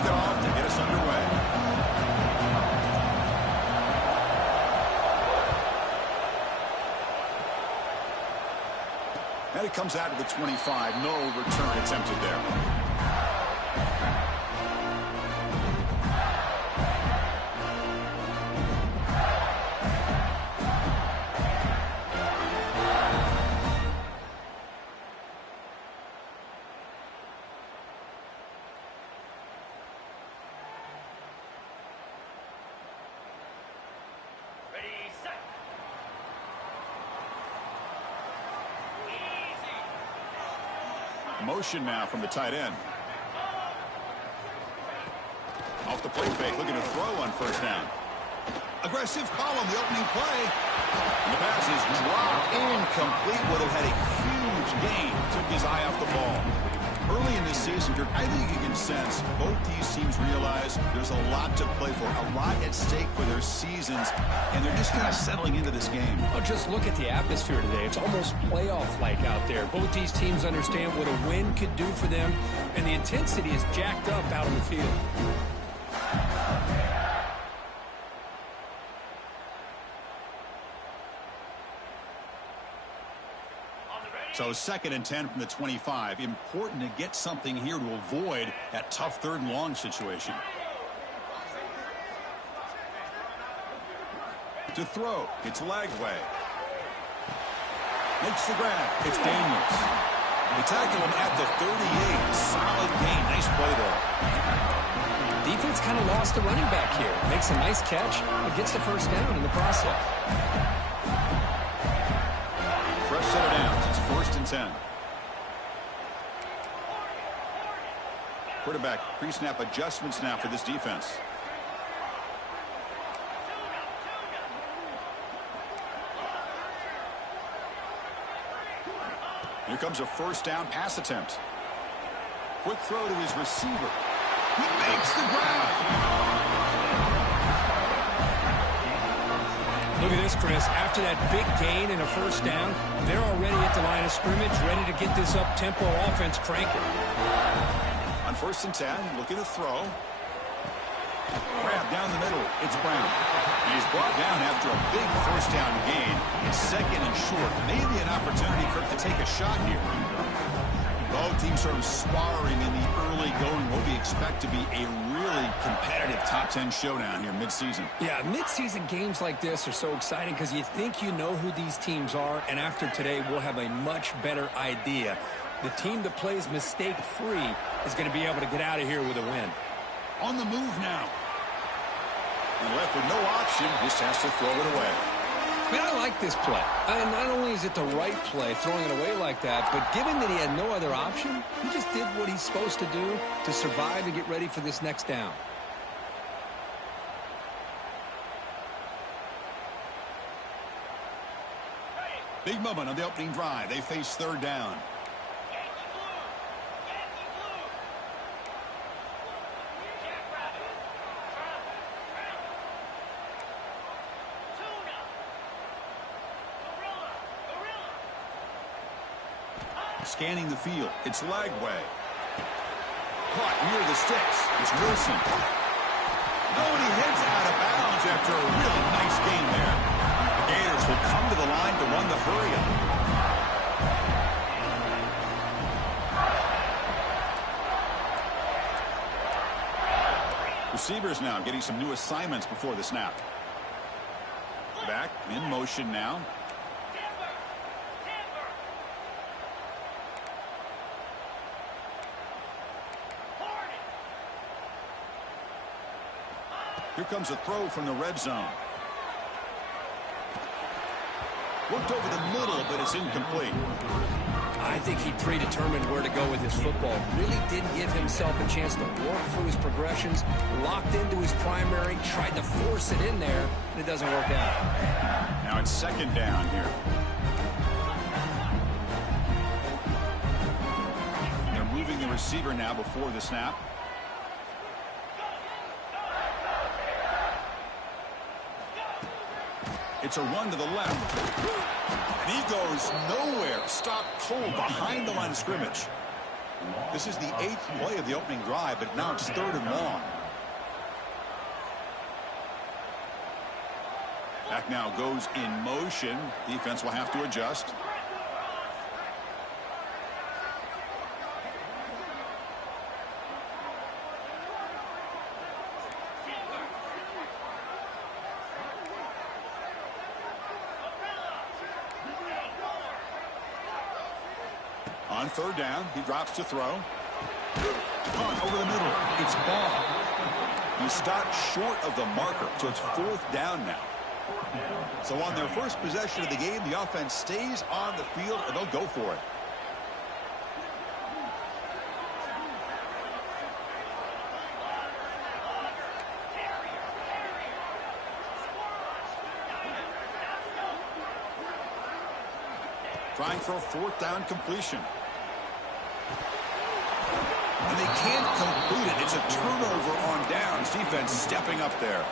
kick it off to get us underway. And it comes out to the 25. No return attempted there. Motion now from the tight end. Off the play fake, looking to throw on first down. Aggressive call on the opening play. And the pass is dropped incomplete. Would have had a huge gain. Took his eye off the ball. Early in this season, I think you can sense both these teams realize there's a lot to play for, a lot at stake for their seasons, and they're just kind of settling into this game. Oh, just look at the atmosphere today. It's almost playoff-like out there. Both these teams understand what a win could do for them, and the intensity is jacked up out on the field. So 2nd and 10 from the 25. Important to get something here to avoid that tough 3rd and long situation. To throw, it's Lagway. Makes the grab. It's Daniels. They tackle him at the 38. Solid gain. Nice play there. Defense kind of lost the running back here. Makes a nice catch, but gets the first down in the process. Fresh set of downs. It's 1st and 10. Quarterback pre-snap adjustments now for this defense. Here comes a 1st down pass attempt. Quick throw to his receiver. He makes the grab. Look at this, Chris. After that big gain and a 1st down, they're already at the line of scrimmage, ready to get this up-tempo offense cranking. On 1st and 10, looking to throw. Grab down the middle. It's Brown. And he's brought down after a big 1st down gain. It's 2nd and short. Maybe an opportunity, Kirk, to take a shot here. Both teams sort of sparring in the early going. What we expect to be a really competitive top 10 showdown here mid-season. Yeah, mid-season games like this are so exciting because you think you know who these teams are, and after today we'll have a much better idea. The team that plays mistake-free is going to be able to get out of here with a win. On the move now. And left with no option, just has to throw it away. I mean, I like this play. And not only is it the right play, throwing it away like that, but given that he had no other option, he just did what he's supposed to do to survive and get ready for this next down. Big moment on the opening drive. They face 3rd down. Scanning the field. It's Lagway. Caught near the sticks. It's Wilson. Oh, and he heads out of bounds after a really nice game there. The Gators will come to the line to run the hurry-up. Receivers now getting some new assignments before the snap. Back in motion now. Here comes a throw from the red zone. Worked over the middle, but it's incomplete. I think he predetermined where to go with his football. Really didn't give himself a chance to work through his progressions. Locked into his primary, tried to force it in there, and it doesn't work out. Now it's 2nd down here. They're moving the receiver now before the snap. It's a run to the left. And he goes nowhere. Stopped cold behind the line of scrimmage. This is the 8th play of the opening drive, but now it's 3rd and long. Back now goes in motion. Defense will have to adjust. On 3rd down, he drops to throw. Punt over the middle. It's ball. He stopped short of the marker, so it's 4th down now. So on their first possession of the game, the offense stays on the field, and they'll go for it. Trying for a 4th down completion. And they can't complete it. It's a turnover on downs. Defense stepping up there.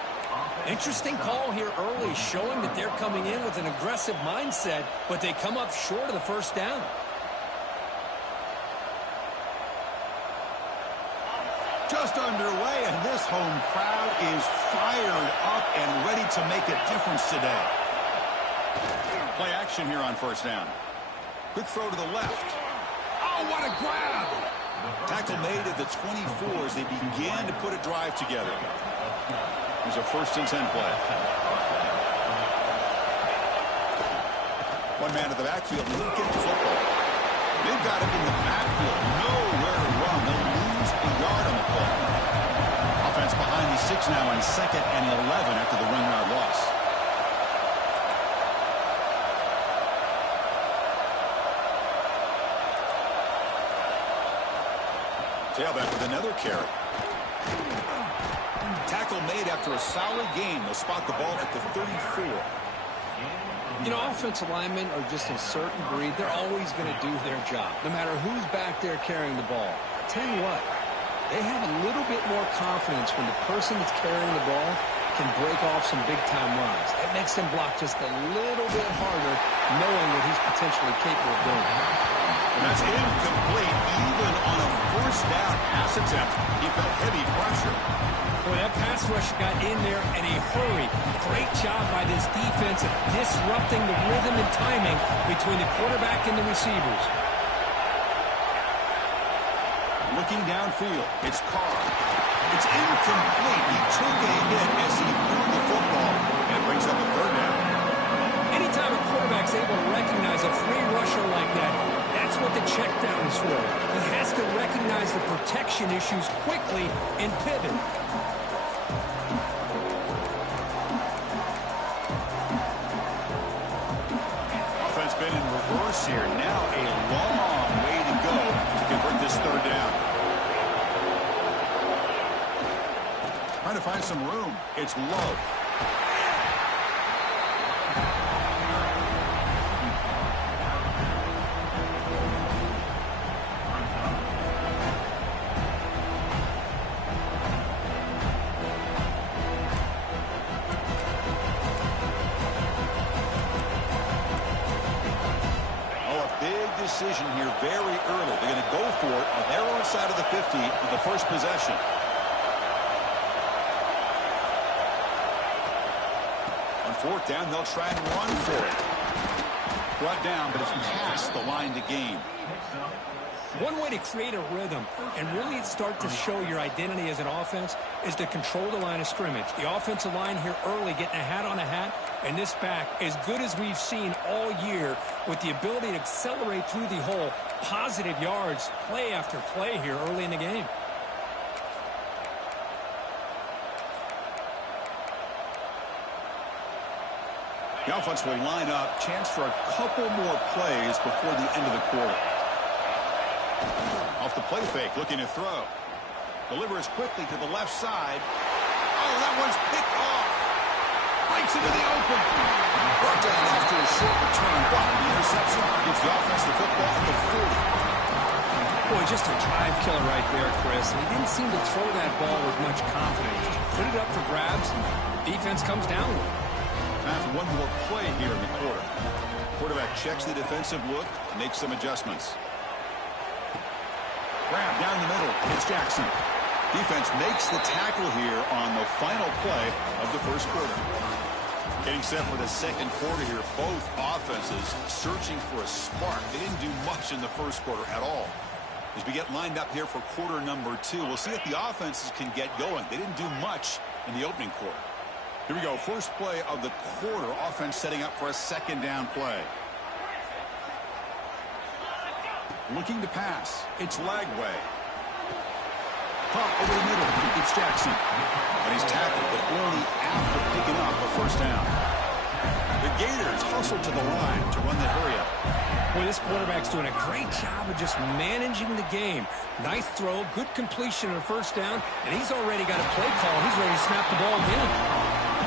Interesting call here early, showing that they're coming in with an aggressive mindset, but they come up short of the 1st down. Just underway, and this home crowd is fired up and ready to make a difference today. Play action here on 1st down. Quick throw to the left. Oh, what a grab! Tackle made at the 24 as they began to put a drive together. Here's a 1st and 10 play. One man at the backfield, and he'll get the football. They've got him in the backfield. Nowhere to run. They'll lose a yard on the play. Offense behind the 6 now on 2nd and 11 after the run yard loss. Tailback with another carry. Tackle made after a solid game. They'll spot the ball at the 34. You know, offensive linemen are just a certain breed. They're always going to do their job, no matter who's back there carrying the ball. I'll tell you what, they have a little bit more confidence when the person that's carrying the ball can break off some big-time runs. It makes them block just a little bit harder, knowing what he's potentially capable of doing. And that's incomplete, even on a 1st down pass attempt. He felt heavy pressure. Boy, that pass rush got in there in a hurry. Great job by this defense of disrupting the rhythm and timing between the quarterback and the receivers. Looking downfield, it's Carr. It's incomplete. He took a hit as he threw the football and brings up a 3rd down. Anytime a quarterback's able to recognize a free rusher like that, that's what the check down is for. He has to recognize the protection issues quickly and pivot. Offense been in reverse here. Now a long way to go to convert this 3rd down. Trying to find some room. It's Love. Decision here very early. They're going to go for it on their own side of the 50 on the first possession. On 4th down, they'll try and run for it. Brought down, but it's past the line to gain. One way to create a rhythm and really start to show your identity as an offense is to control the line of scrimmage. The offensive line here early getting a hat on a hat, and this back as good as we've seen all year with the ability to accelerate through the hole. Positive yards, play after play here early in the game. The offense will line up. Chance for a couple more plays before the end of the quarter. Off the play fake, looking to throw. Delivers quickly to the left side. Oh, that one's picked off. Breaks into the open. Brought down after a short return. But the interception gives the offense the football at the 40. Boy, just a drive killer right there, Chris. And he didn't seem to throw that ball with much confidence. Just put it up for grabs, and the defense comes down with it. Time for one more play here in the quarter. Quarterback checks the defensive look, makes some adjustments. Grab down the middle. It's Jackson. Defense makes the tackle here on the final play of the first quarter. Getting set for the second quarter here. Both offenses searching for a spark. They didn't do much in the first quarter at all. As we get lined up here for quarter number 2, we'll see if the offenses can get going. They didn't do much in the opening quarter. Here we go. First play of the quarter. Offense setting up for a second down play. Looking to pass. It's Lagway. Caught over the middle. It's Jackson. And he's tackled, but only after picking up a first down. The Gators hustle to the line to run the hurry up. Boy, this quarterback's doing a great job of just managing the game. Nice throw, good completion on a first down, and he's already got a play call. He's ready to snap the ball again.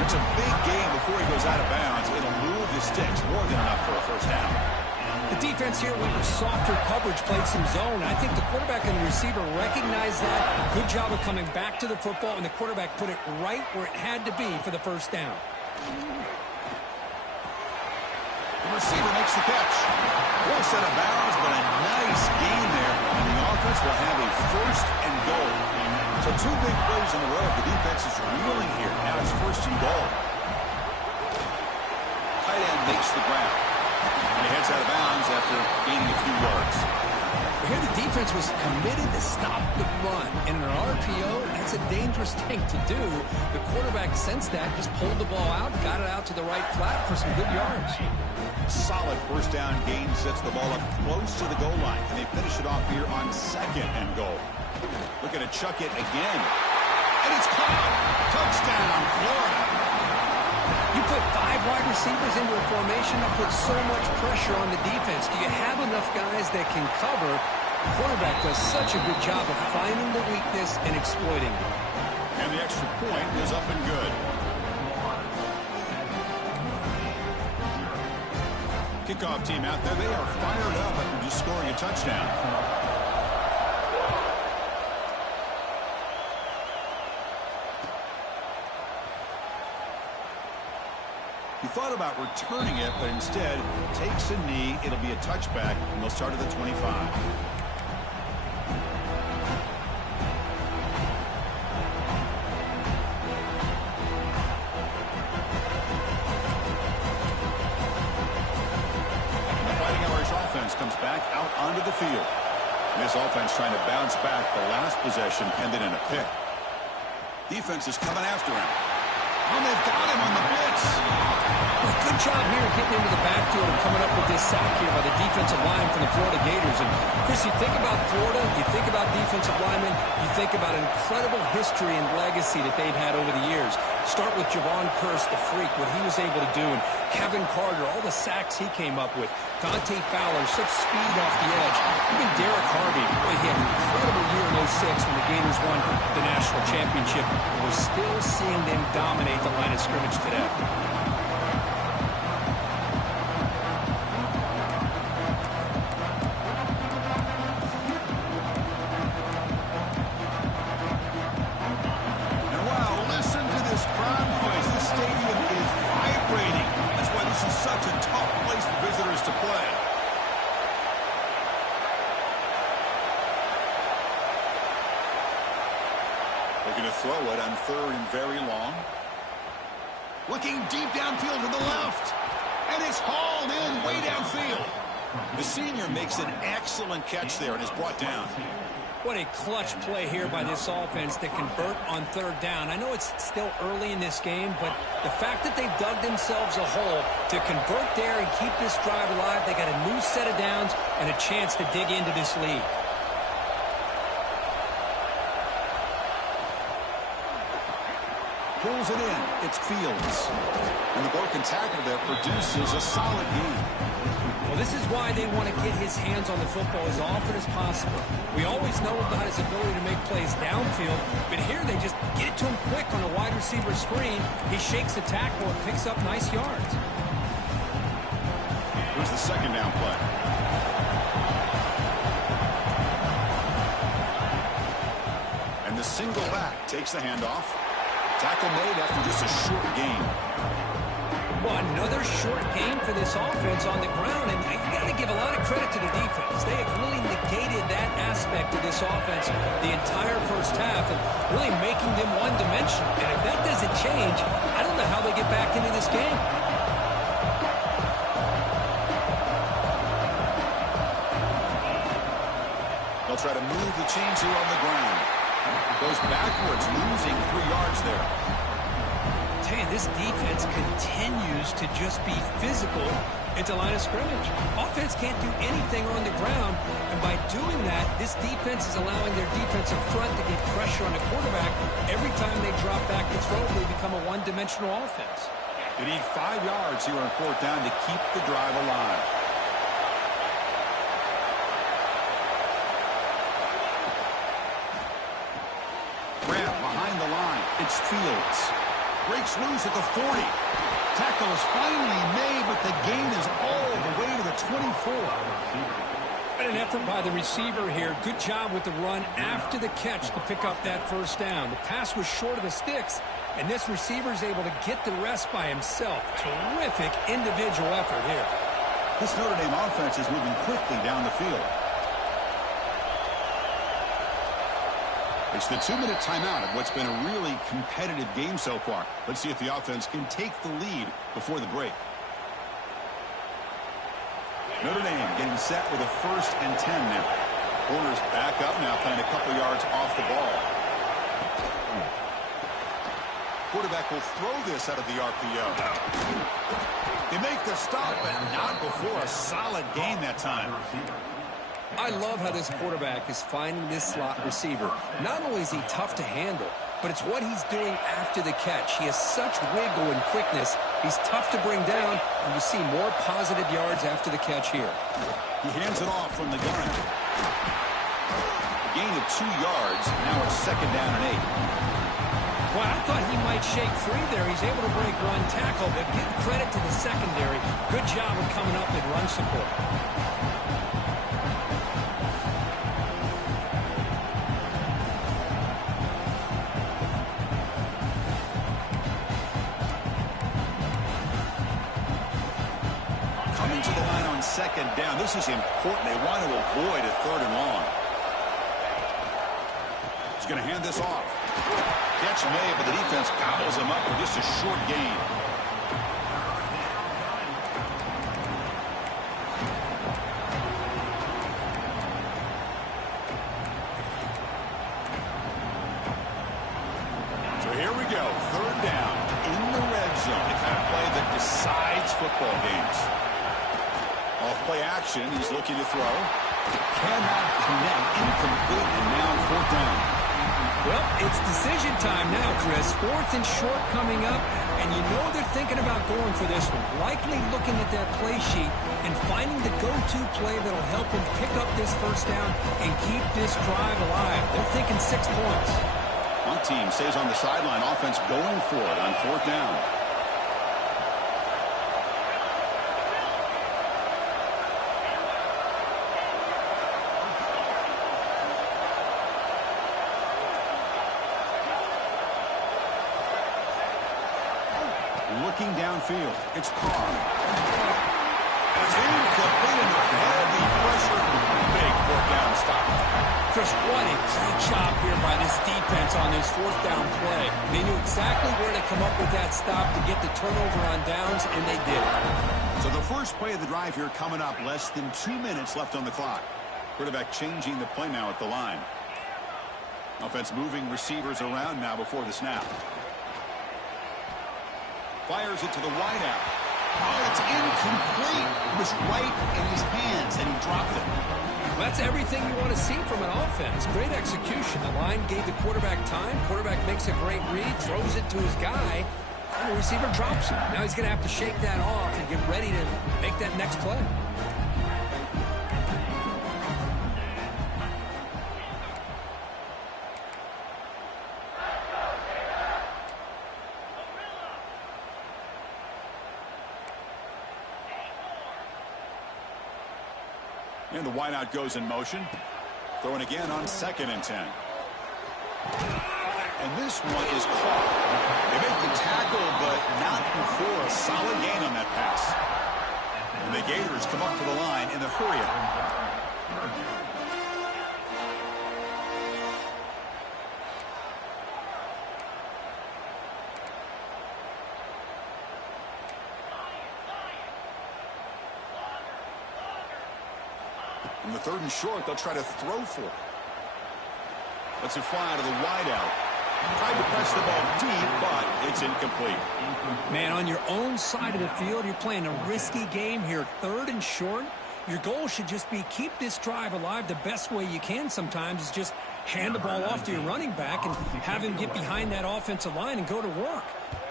It's a big game before he goes out of bounds. It'll move the sticks more than enough for a first down. The defense here went with softer coverage, played some zone. I think the quarterback and the receiver recognized that. Good job of coming back to the football, and the quarterback put it right where it had to be for the first down. The receiver makes the catch. Well set of bounds, but a nice gain there, and the offense will have a first and goal. So 2 big plays in a row. The defense is reeling here. Now it's first and goal. Tight end makes the grab. And he heads out of bounds after gaining a few yards. Here the defense was committed to stop the run. And in an RPO, that's a dangerous thing to do. The quarterback sensed that, just pulled the ball out, got it out to the right flat for some good yards. Solid first down gain, sets the ball up close to the goal line. And they finish it off here on second and goal. Looking to chuck it again. And it's caught. Touchdown, Florida. You put 5 wide receivers into a formation, that puts so much pressure on the defense. Do you have enough guys that can cover? The quarterback does such a good job of finding the weakness and exploiting it. And the extra point is up and good. Kickoff team out there, they are fired up after just scoring a touchdown. He thought about returning it, but instead takes a knee. It'll be a touchback, and they'll start at the 25. The Fighting Irish offense comes back out onto the field. This offense trying to bounce back. The last possession ended in a pick. Defense is coming after him. And they've got him on the blitz. Well, good job here getting into the backfield and coming up with this sack here by the defensive line from the Florida Gators. And, Chris, you think about Florida, you think about defensive linemen, you think about an incredible history and legacy that they've had over the years. Start with Javon Kearse, the freak, what he was able to do, and Kevin Carter, all the sacks he came up with. Dante Fowler, such speed off the edge. Even Derek Harvey, boy, he had an incredible year in 06 when the Gators won the national championship. And we're still seeing them dominate the line of scrimmage today. Looking to throw it on third and very long. Looking deep downfield to the left. And it's hauled in way downfield. The senior makes an excellent catch there and is brought down. What a clutch play here by this offense to convert on third down. I know it's still early in this game, but the fact that they've dug themselves a hole to convert there and keep this drive alive, they got a new set of downs and a chance to dig into this lead. Pulls it in. It's Fields. And the broken tackle there produces a solid gain. Well, this is why they want to get his hands on the football as often as possible. We always know about his ability to make plays downfield, but here they just get it to him quick on a wide receiver screen. He shakes the tackle and picks up nice yards. Here's the second down play. And the single back takes the handoff. Tackle made after just a short gain. Well, another short gain for this offense on the ground, and you got to give a lot of credit to the defense. They have really negated that aspect of this offense the entire first half and really making them one-dimensional. And if that doesn't change, I don't know how they get back into this game. They'll try to move the chains here on the ground. Goes backwards, losing 3 yards there. Hey, this defense continues to just be physical at the line of scrimmage. Offense can't do anything on the ground, and by doing that, this defense is allowing their defensive front to get pressure on the quarterback. Every time they drop back to throw, they become a one-dimensional offense. They need 5 yards here on 4th down to keep the drive alive. Grant behind the line. It's Fields. Breaks loose at the 40. Tackle is finally made, but the gain is all the way to the 24. An effort by the receiver here. Good job with the run after the catch to pick up that first down. The pass was short of the sticks, and this receiver is able to get the rest by himself. Terrific individual effort here. This Notre Dame offense is moving quickly down the field. It's the 2-minute timeout of what's been a really competitive game so far. Let's see if the offense can take the lead before the break. Notre Dame getting set with a 1st and 10 now. Corners back up now, playing a couple yards off the ball. Quarterback will throw this out of the RPO. They make the stop, but not before a solid gain that time. I love how this quarterback is finding this slot receiver. Not only is he tough to handle, but it's what he's doing after the catch. He has such wiggle and quickness. He's tough to bring down, and you see more positive yards after the catch here. He hands it off from the gun. A gain of 2 yards. Now it's 2nd down and 8. Well, I thought he might shake free there. He's able to break one tackle, but give credit to the secondary. Good job of coming up in run support. Coming to the line on 2nd down. This is important. They want to avoid a 3rd and long. He's going to hand this off. Catch made, but the defense gobbles him up for just a short gain. So here we go. 3rd down in the red zone. The kind of play that decides football games. Off-play action. He's looking to throw. Cannot connect. Incomplete, and now 4th down. Well, it's decision time now, Chris. 4th and short coming up, and you know they're thinking about going for this one. Likely looking at that play sheet and finding the go-to play that'll help them pick up this first down and keep this drive alive. They're thinking 6 points. One team stays on the sideline. Offense going for it on 4th down. Looking downfield. It's Carr. It's incomplete under heavy pressure. Big 4th down stop. Chris, what a great job here by this defense on this 4th down play. They knew exactly where to come up with that stop to get the turnover on downs, and they did. So the first play of the drive here coming up. Less than 2 minutes left on the clock. Quarterback changing the play now at the line. Offense moving receivers around now before the snap. Fires it to the wideout. Oh, it's incomplete. It was right in his hands, and he dropped it. That's everything you want to see from an offense. Great execution. The line gave the quarterback time. Quarterback makes a great read, throws it to his guy, and the receiver drops it. Now he's going to have to shake that off and get ready to make that next play. And the wideout goes in motion. Throwing again on 2nd and 10. And this one is caught. They make the tackle, but not before a solid gain on that pass. And the Gators come up to the line in the hurry-up. On the 3rd and short, they'll try to throw for it. Lets it fly to the wideout. Tried to press the ball deep, but it's incomplete. Man, on your own side of the field, you're playing a risky game here. 3rd and short. Your goal should just be keep this drive alive the best way you can sometimes is just hand the ball off to your running back and have him get behind that offensive line and go to work.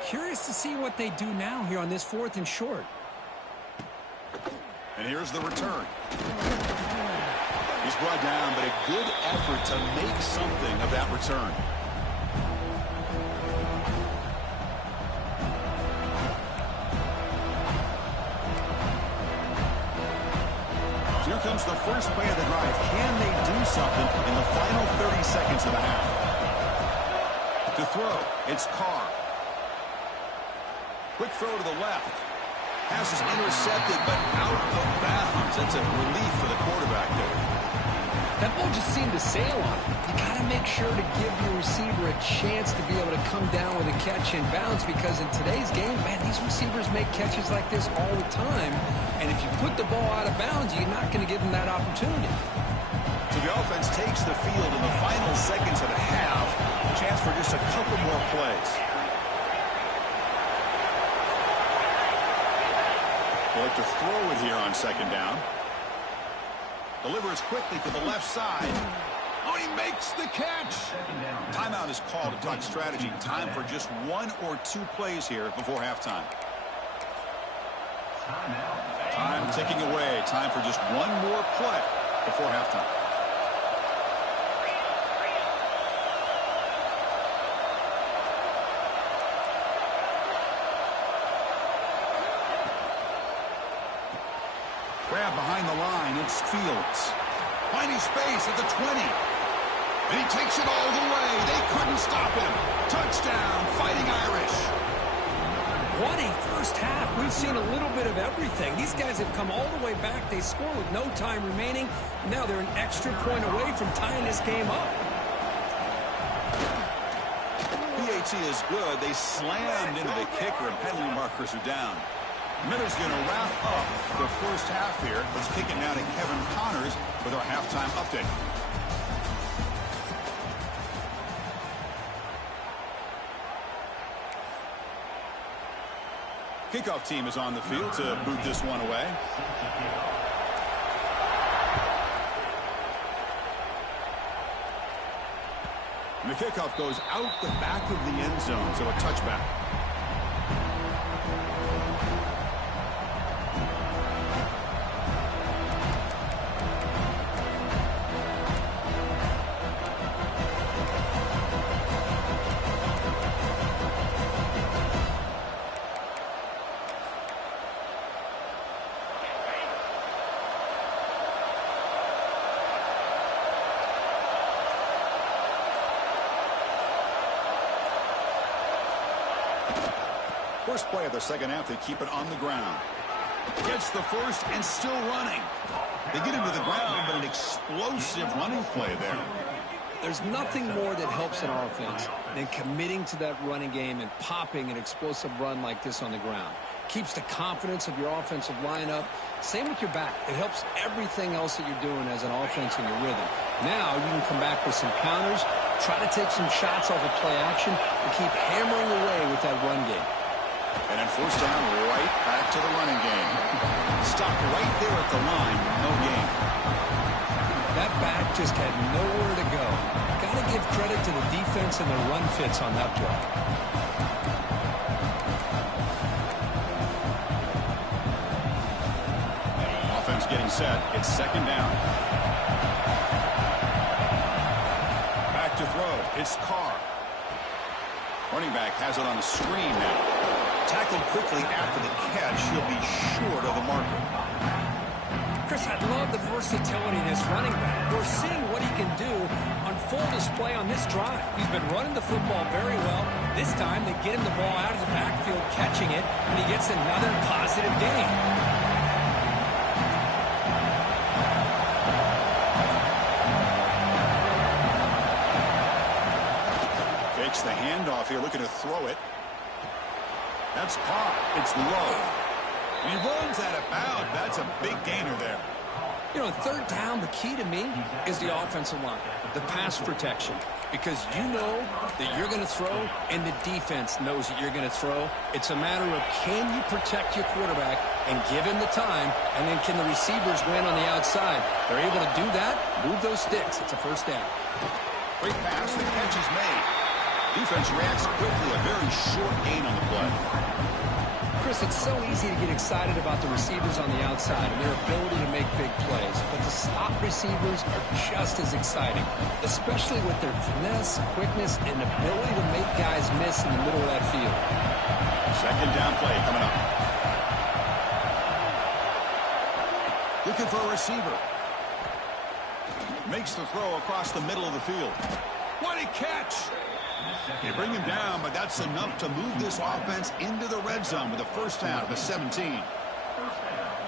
Curious to see what they do now here on this 4th and short. And here's the return. He's brought down, but a good effort to make something of that return. Here comes the first play of the drive. Can they do something in the final 30 seconds of the half? To throw, it's Carr. Quick throw to the left. Pass is intercepted, but out of bounds. That's a relief for the quarterback there. That ball just seemed to sail on him. You got to make sure to give your receiver a chance to be able to come down with a catch in bounds because in today's game, man, these receivers make catches like this all the time. And if you put the ball out of bounds, you're not going to give them that opportunity. So the offense takes the field in the final seconds of the half. A chance for just a couple more plays. They like to throw it here on 2nd down. Delivers quickly to the left side. Oh, he makes the catch. Timeout is called to talk strategy. Time for just 1 or 2 plays here before halftime. Time ticking away. Time for just 1 more play before halftime. Grab behind the line. It's Fields. Finding space at the 20. And he takes it all the way. They couldn't stop him. Touchdown, Fighting Irish. What a first half. We've seen a little bit of everything. These guys have come all the way back. They score with no time remaining. And now they're an extra point away from tying this game up. PAT is good. They slammed into the kicker and penalty markers are down. Miller's going to wrap up the first half here. Let's kick it now to Kevin Connors with our halftime update. Kickoff team is on the field to boot this one away. And the kickoff goes out the back of the end zone, so a touchback. First play of the second half, they keep it on the ground. Gets the first and still running. They get him to the ground, but an explosive running play there. There's nothing more that helps an offense than committing to that running game and popping an explosive run like this on the ground. Keeps the confidence of your offensive lineup. Same with your back. It helps everything else that you're doing as an offense in your rhythm. Now you can come back with some counters, try to take some shots off of play action, and keep hammering away with that run game. And then first down, right back to the running game. Stopped right there at the line, no gain. That back just had nowhere to go. Got to give credit to the defense and the run fits on that play. Offense getting set. It's 2nd down. Back to throw. It's Carr. Running back has it on a screen now. Tackled quickly after the catch. He'll be short of the marker. Chris, I love the versatility of this running back. We're seeing what he can do on full display on this drive. He's been running the football very well. This time they get him the ball out of the backfield, catching it, and he gets another positive gain. Fakes the handoff here, looking to throw it. That's caught. It's low. And he runs out of bounds. That's a big gainer there. You know, on third down, the key to me is the offensive line, the pass protection, because you know that you're going to throw and the defense knows that you're going to throw. It's a matter of can you protect your quarterback and give him the time, and then can the receivers win on the outside? They're able to do that, move those sticks. It's a first down. Great pass, the catch is made. Defense reacts quickly, a very short gain on the play. Chris, it's so easy to get excited about the receivers on the outside and their ability to make big plays, but the slot receivers are just as exciting, especially with their finesse, quickness, and ability to make guys miss in the middle of that field. Second down play coming up. Looking for a receiver. Makes the throw across the middle of the field. What a catch! You bring him down, but that's enough to move this offense into the red zone with a first down at the 17.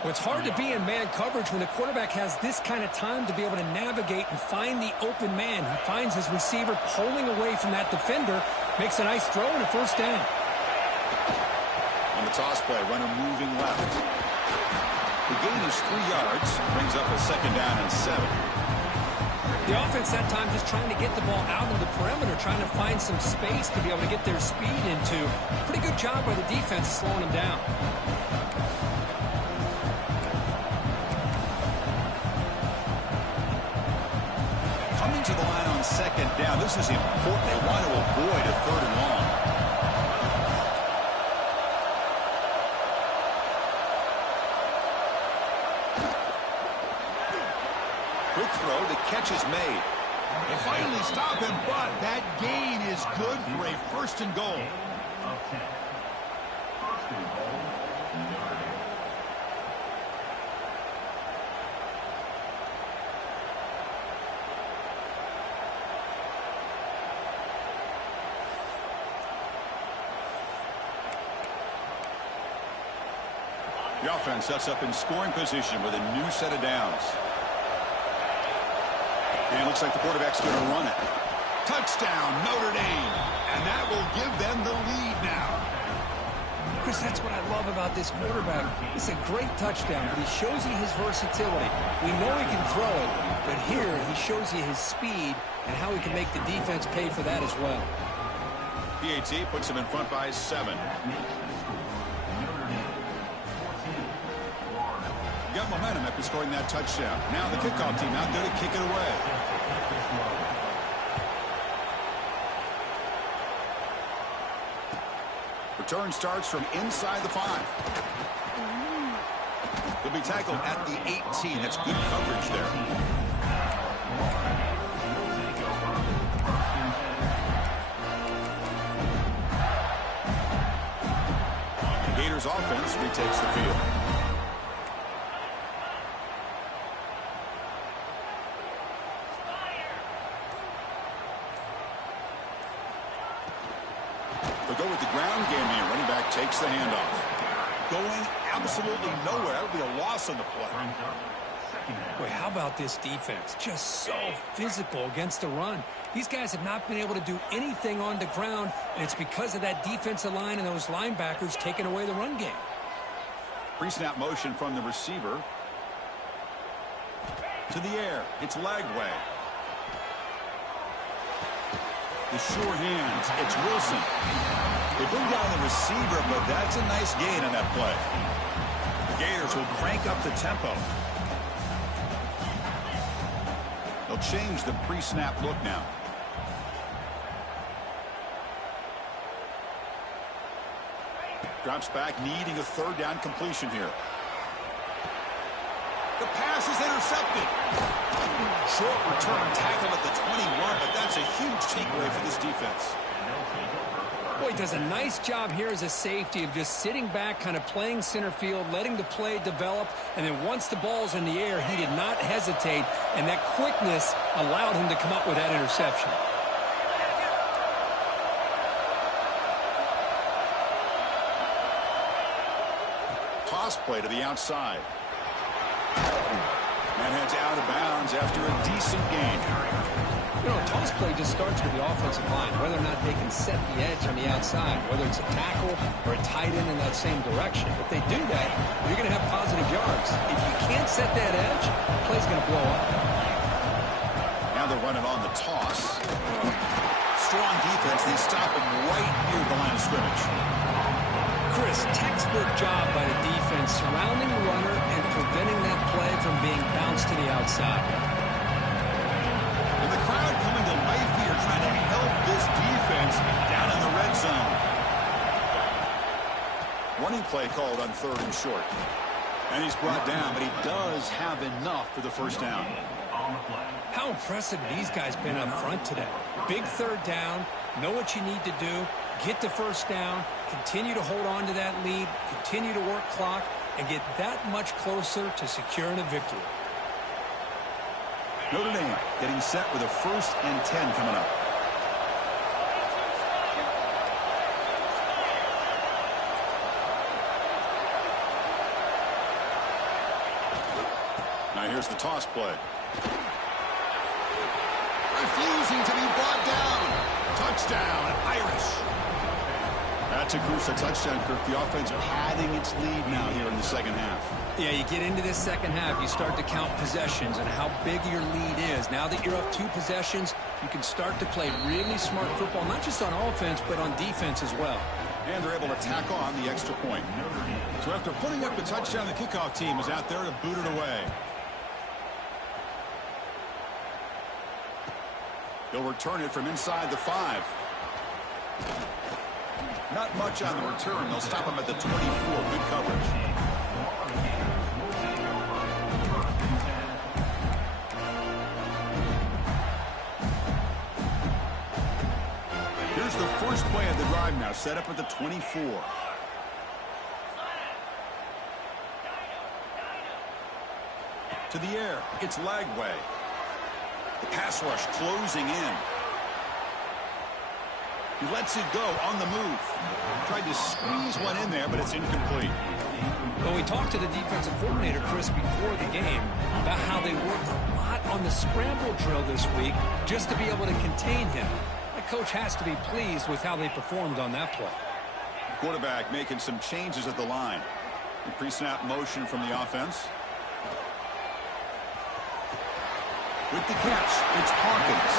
Well, it's hard to be in man coverage when the quarterback has this kind of time to be able to navigate and find the open man. He finds his receiver pulling away from that defender, makes a nice throw and a first down. On the toss play, runner moving left. The gain is 3 yards, brings up a second down and 7. The offense that time just trying to get the ball out of the perimeter, trying to find some space to be able to get their speed into. Pretty good job by the defense slowing them down. Coming to the line on second down. This is important. They want to avoid a third and long. Quick throw, the catch is made. They finally stop him, but that gain is good for a first and goal. The offense sets up in scoring position with a new set of downs. And it looks like the quarterback's going to run it. Touchdown, Notre Dame. And that will give them the lead now. Chris, that's what I love about this quarterback. It's a great touchdown, but he shows you his versatility. We know he can throw it, but here he shows you his speed and how he can make the defense pay for that as well. PAT puts him in front by 7. Got momentum after scoring that touchdown. Now the kickoff team out there to kick it away. Return starts from inside the 5. He'll be tackled at the 18. That's good coverage there. The Gators offense retakes the field. They'll go with the ground game here. Running back takes the handoff. Going absolutely nowhere. That would be a loss on the play. Boy, how about this defense? Just so physical against the run. These guys have not been able to do anything on the ground, and it's because of that defensive line and those linebackers taking away the run game. Pre-snap motion from the receiver. To the air. It's Lagway. The sure hands. It's Wilson. They bring down the receiver, but that's a nice gain on that play. The Gators will crank up the tempo. They'll change the pre-snap look now. Drops back, needing a third down completion here. The pass is intercepted. Short return tackle at the 21, but that's a huge takeaway for this defense. Boy, he does a nice job here as a safety of just sitting back, kind of playing center field, letting the play develop, and then once the ball's in the air, he did not hesitate, and that quickness allowed him to come up with that interception. Toss play to the outside. And heads out of bounds after a decent gain. You know, a toss play just starts with the offensive line, whether or not they can set the edge on the outside, whether it's a tackle or a tight end in that same direction. If they do that, you're going to have positive yards. If you can't set that edge, the play's going to blow up. Now they're running on the toss. Strong defense. They stop him right near the line of scrimmage. Chris, textbook job by the defense surrounding the runner and preventing that play from being bounced to the outside. And the crowd coming to life here trying to help this defense down in the red zone. Running play called on 3rd and short. And he's brought down, but he does have enough for the first down. How impressive these guys been up front today. Big 3rd down, know what you need to do, get the first down, continue to hold on to that lead, continue to work clock, and get that much closer to securing a victory. Notre Dame getting set with a 1st and 10 coming up. Now here's the toss play. Refusing to be brought down. Touchdown, Irish. That's a crucial touchdown, Kirk. The offense padding its lead now here in the second half. Yeah, you get into this second half, you start to count possessions and how big your lead is. Now that you're up 2 possessions, you can start to play really smart football, not just on offense, but on defense as well. And they're able to tack on the extra point. So after putting up the touchdown, the kickoff team is out there to boot it away. He'll return it from inside the 5. Not much on the return. They'll stop him at the 24. Good coverage. Here's the first play of the drive now, set up at the 24. To the air, it's Lagway. The pass rush closing in. He lets it go on the move. Tried to squeeze one in there, but it's incomplete. Well, we talked to the defensive coordinator, Chris, before the game about how they worked a lot on the scramble drill this week just to be able to contain him. The coach has to be pleased with how they performed on that play. Quarterback making some changes at the line. The pre-snap motion from the offense. With the catch, it's Hawkins.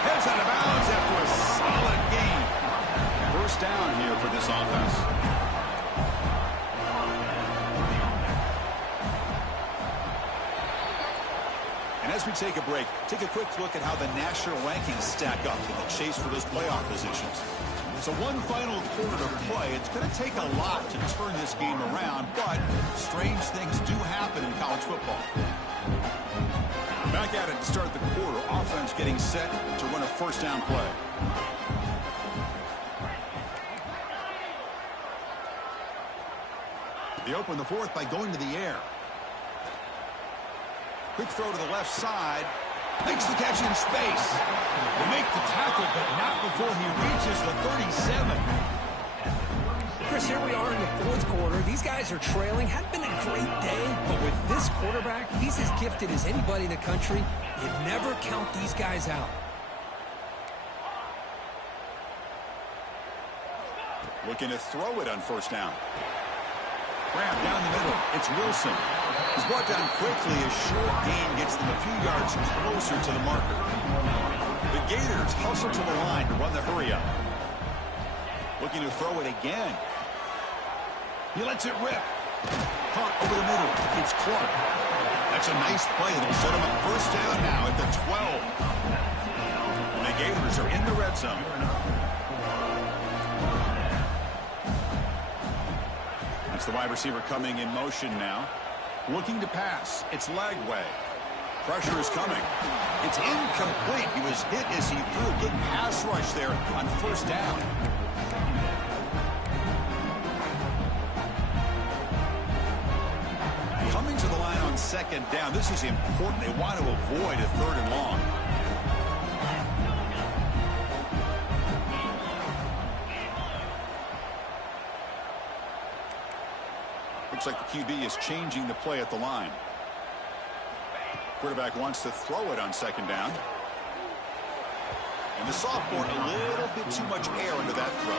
Heads out of bounds after a solid game. First down here for this offense. And as we take a break, take a quick look at how the national rankings stack up in the chase for those playoff positions. So one final quarter to play. It's going to take a lot to turn this game around, but strange things do happen in college football. Back at it to start the quarter. Offense getting set to run a first down play. They open the 4th by going to the air. Quick throw to the left side. Makes the catch in space. They make the tackle, but not before he reaches the 37. Chris, here we are in the 4th quarter. These guys are trailing. Hadn't been a great day, but with this quarterback, he's as gifted as anybody in the country. You never count these guys out. Looking to throw it on first down. Grab down the middle. It's Wilson. He's brought down quickly. A short gain gets them a few yards closer to the marker. The Gators hustle to the line to run the hurry up. Looking to throw it again. He lets it rip. Caught over the middle. It's Clark. That's a nice play. It'll set him up first down now at the 12. And the Gators are in the red zone. That's the wide receiver coming in motion now. Looking to pass. It's Lagway. Pressure is coming. It's incomplete. He was hit as he threw. Good pass rush there on first down. Coming to the line on second down. This is important. They want to avoid a 3rd and long. Looks like the QB is changing the play at the line. Quarterback wants to throw it on second down. And the sophomore, a little bit too much air into that throw.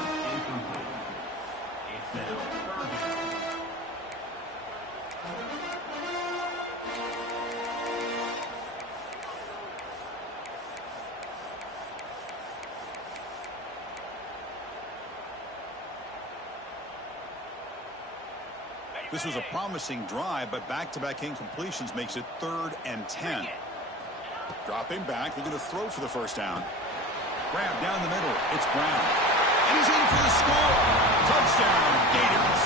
This was a promising drive, but back-to-back incompletions makes it 3rd and 10. Dropping back, looking to throw for the first down. Grab down the middle. It's Brown. And he's in for the score. Touchdown, Gators.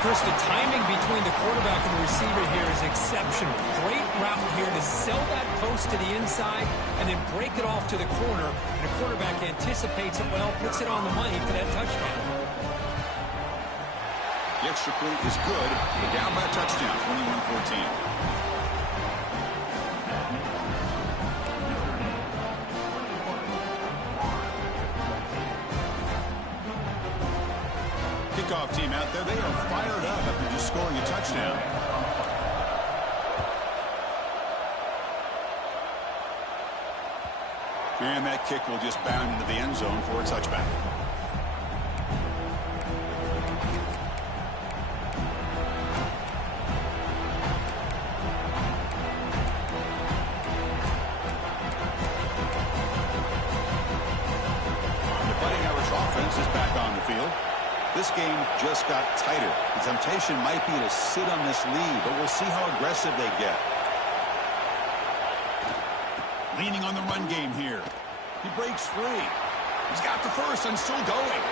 Chris, the timing between the quarterback and the receiver here is exceptional. Great route here to sell that post to the inside and then break it off to the corner. And the quarterback anticipates it well, puts it on the money for that touchdown. The extra point is good. They're down by a touchdown, 21-14. Kickoff team out there, they are fired up after just scoring a touchdown. And that kick will just bound into the end zone for a touchback. This game just got tighter. The temptation might be to sit on this lead, but we'll see how aggressive they get. Leaning on the run game here. He breaks free. He's got the first and still going.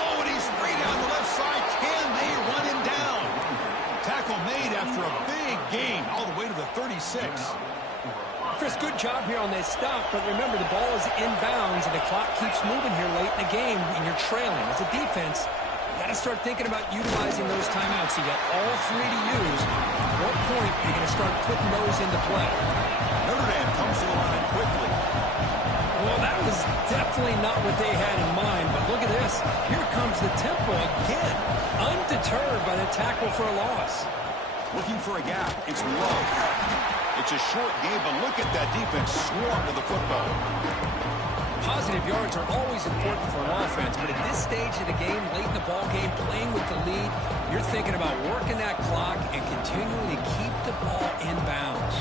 Oh, and he's free down the left side. Can they run him down? Tackle made after a big gain all the way to the 36. Chris, good job here on that stop, but remember the ball is inbounds and the clock keeps moving here late in the game and you're trailing. As a defense, you got to start thinking about utilizing those timeouts. You got all 3 to use. At what point are you going to start putting those into play? Notre Dame comes to the line quickly. Well, that was definitely not what they had in mind, but look at this. Here comes the tempo again, undeterred by the tackle for a loss. Looking for a gap. It's low. It's a short game, but look at that defense swarm to the football. Positive yards are always important for an offense, but at this stage of the game, late in the ball game, playing with the lead, you're thinking about working that clock and continuing to keep the ball in bounds.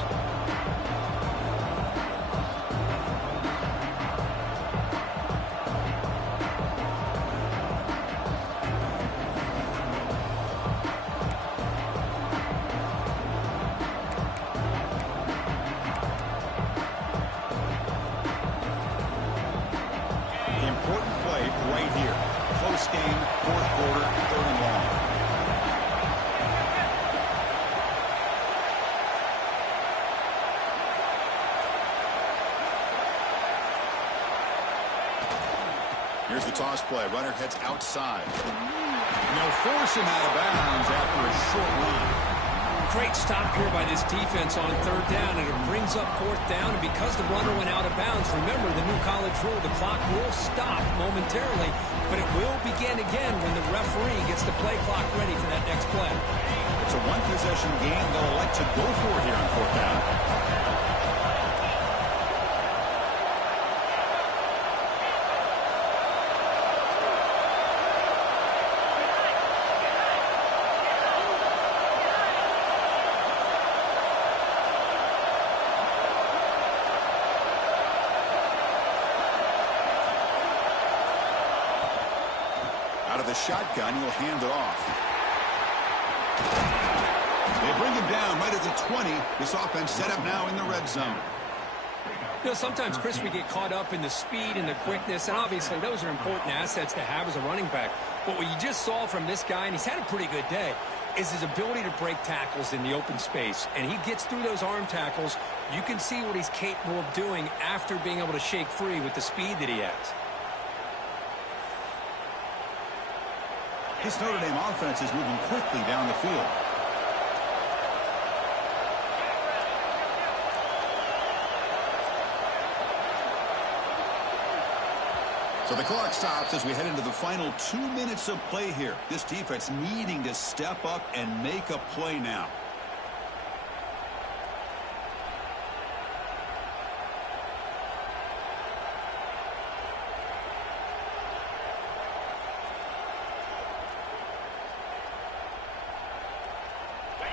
Here's the toss play. Runner heads outside. And they'll force him out of bounds after a short run. Great stop here by this defense on 3rd down, and it brings up 4th down. And because the runner went out of bounds, remember the new college rule, the clock will stop momentarily, but it will begin again when the referee gets the play clock ready for that next play. It's a one-possession game they'll elect to go for here on 4th down. Out of the shotgun, he'll hand it off. They bring him down right at the 20. This offense set up now in the red zone. You know, sometimes, Chris, we get caught up in the speed and the quickness, and obviously those are important assets to have as a running back. But what you just saw from this guy, and he's had a pretty good day, is his ability to break tackles in the open space. And he gets through those arm tackles. You can see what he's capable of doing after being able to shake free with the speed that he has. This Notre Dame offense is moving quickly down the field. So the clock stops as we head into the final 2 minutes of play here. This defense needing to step up and make a play now.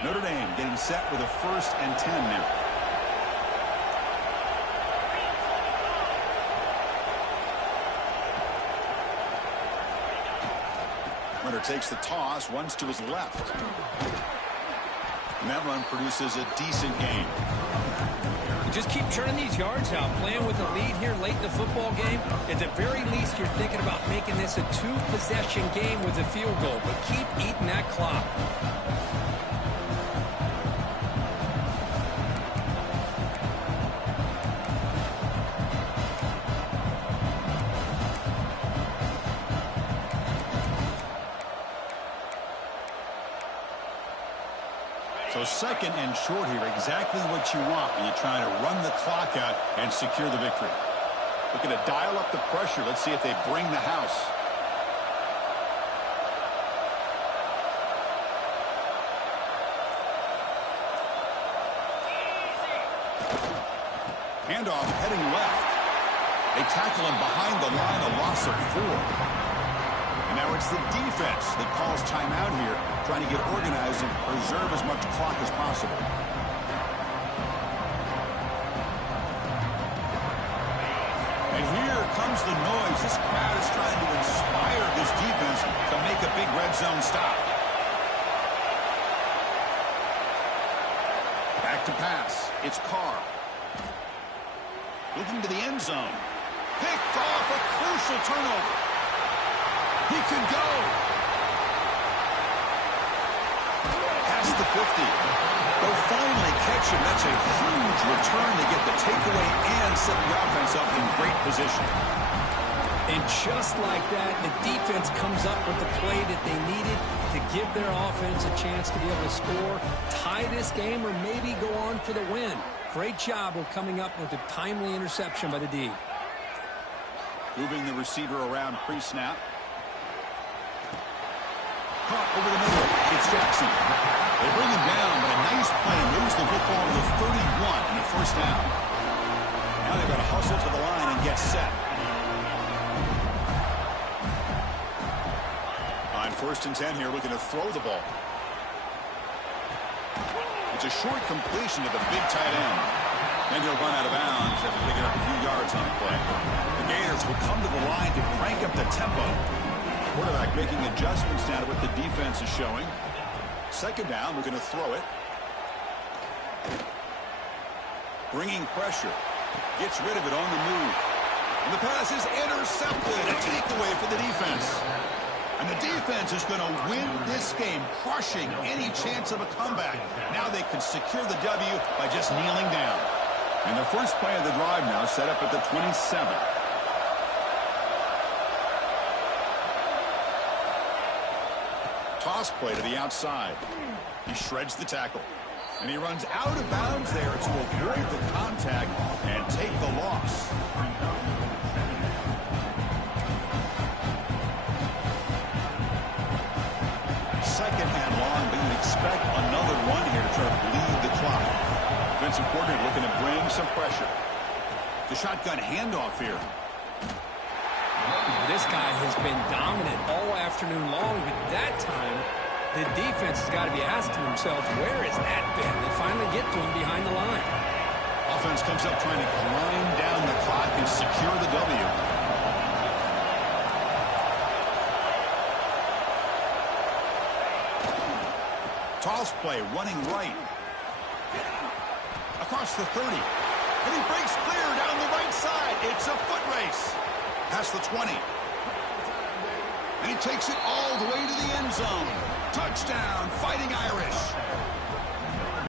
Notre Dame getting set with a 1st and 10 now. Winner takes the toss, runs to his left. And that run produces a decent gain. You just keep churning these yards out, playing with a lead here late in the football game. At the very least, you're thinking about making this a 2-possession game with a field goal, but keep eating that clock. So 2nd and short here, exactly what you want when you're trying to run the clock out and secure the victory. Looking to dial up the pressure. Let's see if they bring the house. Handoff heading left. They tackle him behind the line, a loss of 4. And now it's the defense that calls timeout here, trying to get organized and preserve as much clock as possible. And here comes the noise. This crowd is trying to inspire this defense to make a big red zone stop. Back to pass. It's Carr. Looking to the end zone. Picked off, a crucial turnover. He can go. Past the 50. They'll finally catch him. That's a huge return to get the takeaway and set the offense up in great position. And just like that, the defense comes up with the play that they needed to give their offense a chance to be able to score, tie this game, or maybe go on for the win. Great job of coming up with a timely interception by the D. Moving the receiver around pre-snap. Caught over the middle. It's Jackson. They bring him down, but a nice play moves the football to the 31 in the 1st down. Now they've got to hustle to the line and get set. On 1st and 10 here, looking to throw the ball. It's a short completion to the big tight end. Then he'll run out of bounds after picking up a few yards on the play. The Gators will come to the line to crank up the tempo. Quarterback making adjustments now to what the defense is showing. 2nd down, we're going to throw it. Bringing pressure. Gets rid of it on the move. And the pass is intercepted. A takeaway for the defense. And the defense is going to win this game, crushing any chance of a comeback. Now they can secure the W by just kneeling down. And the first play of the drive now set up at the 27. Toss play to the outside. He shreds the tackle. And he runs out of bounds there to avoid the contact and take the loss. Second and long, but you'd expect another one here to try to bleed the clock. Defensive coordinator looking to bring some pressure. The shotgun handoff here. This guy has been dominant all afternoon long, but that time, the defense has got to be asking themselves, where has that been? They finally get to him behind the line. Offense comes up trying to grind down the clock and secure the W. Toss play, running right. Across the 30. And he breaks clear down the right side. It's a foot race. Past the 20. And he takes it all the way to the end zone. Touchdown, Fighting Irish.